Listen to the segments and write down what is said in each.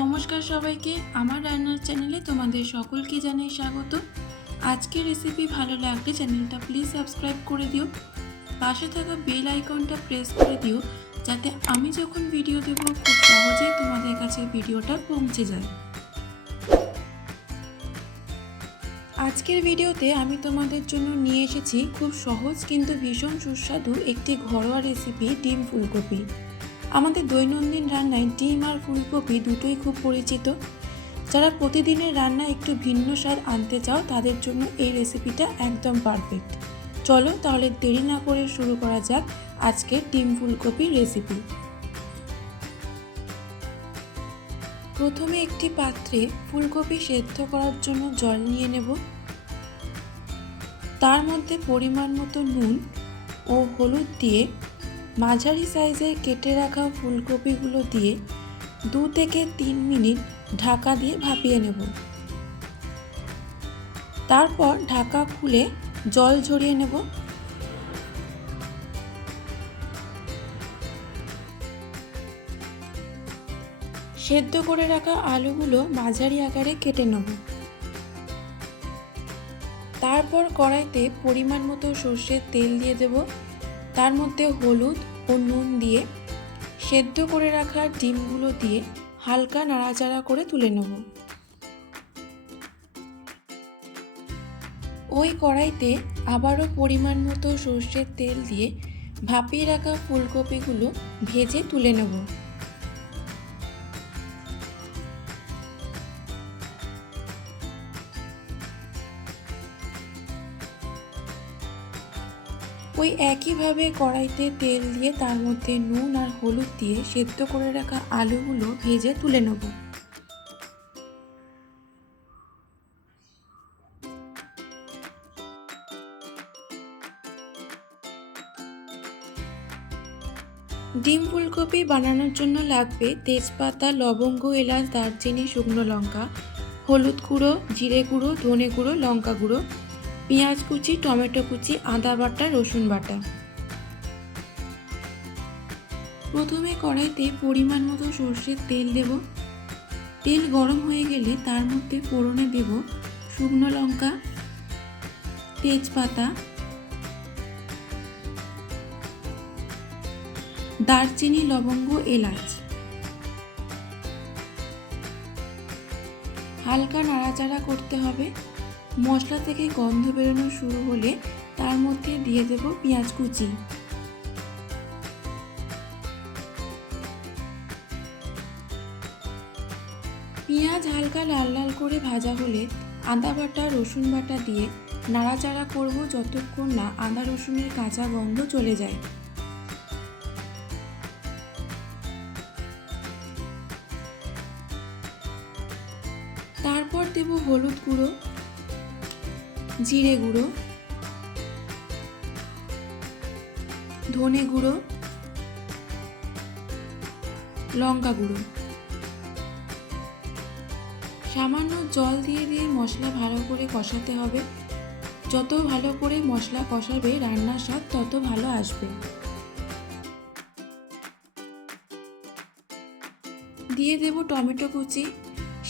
নমস্কার সবাইকে, আমার রান্নার চ্যানেলে তোমাদের সকলকে জানাই স্বাগত। আজকের রেসিপি ভালো লাগলে চ্যানেলটা প্লিজ সাবস্ক্রাইব করে দিও, পাশে থাকা বেল আইকনটা প্রেস করে দিও, যাতে আমি যখন ভিডিও দেব খুব সহজেই তোমাদের কাছে ভিডিওটা পৌঁছে যায়। আজকের ভিডিওতে আমি তোমাদের জন্য নিয়ে এসেছি খুব সহজ কিন্তু ভীষণ সুস্বাদু একটি ঘরোয়া রেসিপি, ডিম ফুলকপি। আমাদের দৈনন্দিন রান্নায় ডিম আর ফুলকপি দুটোই খুব পরিচিত। যারা প্রতিদিনের রান্না একটু ভিন্ন স্বাদ আনতে চাও তাদের জন্য এই রেসিপিটা একদম পারফেক্ট। চলো তাহলে দেরি না করে শুরু করা যাক আজকের ডিম ফুলকপির রেসিপি। প্রথমে একটি পাত্রে ফুলকপি সেদ্ধ করার জন্য জল নিয়ে নেব। তার মধ্যে পরিমাণ মতো নুন ও হলুদ দিয়ে মাঝারি সাইজের কেটে রাখা ফুলকপিগুলো দিয়ে 2 থেকে 3 মিনিট ঢাকা দিয়ে ভাপিয়ে নেব। তারপর ঢাকা খুলে জল ঝরিয়ে নেব। সেদ্ধ করে রাখা আলুগুলো মাঝারি আকারে কেটে নেব। তারপর কড়াইতে পরিমাণ মতো সর্ষের তেল দিয়ে দেব। তার মধ্যে হলুদ ও নুন দিয়ে সেদ্ধ করে রাখা ডিমগুলো দিয়ে হালকা নাড়াচাড়া করে তুলে নেব। ওই কড়াইতে আবারও পরিমাণ মতো সর্ষের তেল দিয়ে ভাপিয়ে রাখা ফুলকপিগুলো ভেজে তুলে নেব। ওই একইভাবে কড়াইতে তেল দিয়ে তার মধ্যে নুন আর হলুদ দিয়ে সেদ্ধ করে রাখা আলুগুলো ভেজে তুলে নেব। ডিম ফুলকপি বানানোর জন্য লাগবে তেজপাতা, লবঙ্গ, এলাচ, দারচিনি, শুকনো লঙ্কা, হলুদ গুঁড়ো, জিরে গুঁড়ো, ধনে গুঁড়ো, লঙ্কা গুঁড়ো, পেঁয়াজ কুচি, টমেটো কুচি, আদা বাটা, রসুন বাটা। প্রথমে কড়াইতে পরিমাণ মতো সর্ষের তেল দেব। তেল গরম হয়ে গেলে তার মধ্যে ফোড়নে দেব শুকনো লঙ্কা, তেজপাতা, দারচিনি, লবঙ্গ, এলাচ। হালকা নাড়াচাড়া করতে হবে। মশলা থেকে গন্ধ বেরোনো শুরু হলে তার মধ্যে দিয়ে দেব পেঁয়াজ কুচি। পেঁয়াজ হালকা লাল লাল করে ভাজা হলে আদা বাটা, রসুন বাটা দিয়ে নাড়াচাড়া করব যতক্ষণ না আদা রসুনের কাঁচা গন্ধ চলে যায়। তারপর দেব হলুদ গুঁড়ো, জিরে গুঁড়ো, ধনে গুঁড়ো, লঙ্কা গুঁড়ো। সামান্য জল দিয়ে দিয়ে মশলা ভালো করে কষাতে হবে। যত ভালো করে মশলা কষাবে রান্নার স্বাদ তত ভালো আসবে। দিয়ে দেব টমেটো কুচি,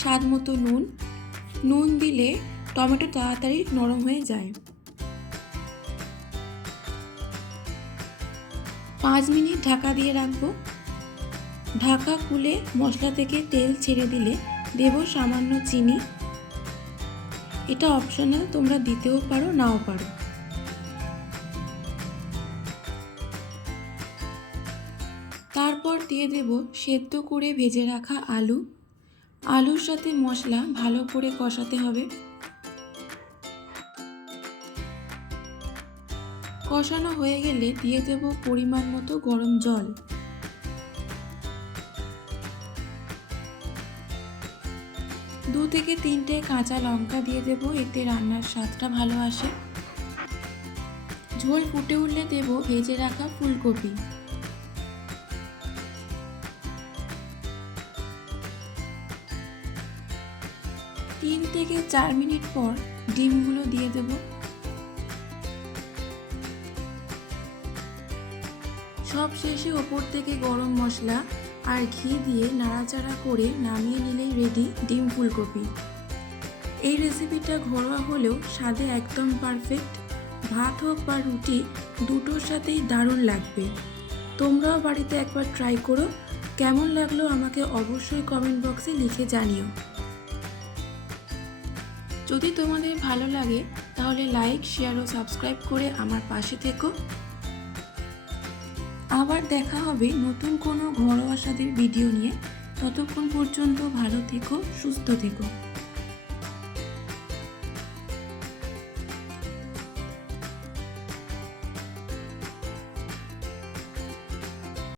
স্বাদ মতো নুন। নুন দিলে টমেটো তাড়াতাড়ি নরম হয়ে যায়। 5 মিনিট ঢাকা দিয়ে রাখবো। ঢাকা খুলে মশলা থেকে তেল ছেড়ে দিলে দেব সামান্য চিনি। এটা অপশনাল, তোমরা দিতেও পারো নাও পারো। তারপর দিয়ে দেব সেদ্ধ করে ভেজে রাখা আলু। আলুর সাথে মশলা ভালো করে কষাতে হবে। কষানো হয়ে গেলে দিয়ে দেব পরিমাণ মতো গরম জল। দু থেকে 3টে কাঁচা লঙ্কা দিয়ে দেব, এতে রান্নার স্বাদটা ভালো আসে। ঝোল ফুটে উঠলে দেব ভেজে রাখা ফুলকপি। তিন থেকে 4 মিনিট পর ডিমগুলো দিয়ে দেব। সব শেষে ওপর থেকে গরম মশলা আর ঘি দিয়ে নাড়াচাড়া করে নামিয়ে নিলেই রেডি ডিম ফুলকপি। এই রেসিপিটা ঘরোয়া হলেও স্বাদে একদম পারফেক্ট। ভাত হোক বা রুটি দুটোর সাথেই দারুণ লাগবে। তোমরাও বাড়িতে একবার ট্রাই করো। কেমন লাগলো আমাকে অবশ্যই কমেন্ট বক্সে লিখে জানিও। যদি তোমাদের ভালো লাগে তাহলে লাইক, শেয়ার ও সাবস্ক্রাইব করে আমার পাশে থেকো। আবার দেখা হবে নতুন কোনো ঘরোয়া স্বাদের ভিডিও নিয়ে। ততক্ষণ পর্যন্ত ভালো থেকো, সুস্থ থেকো।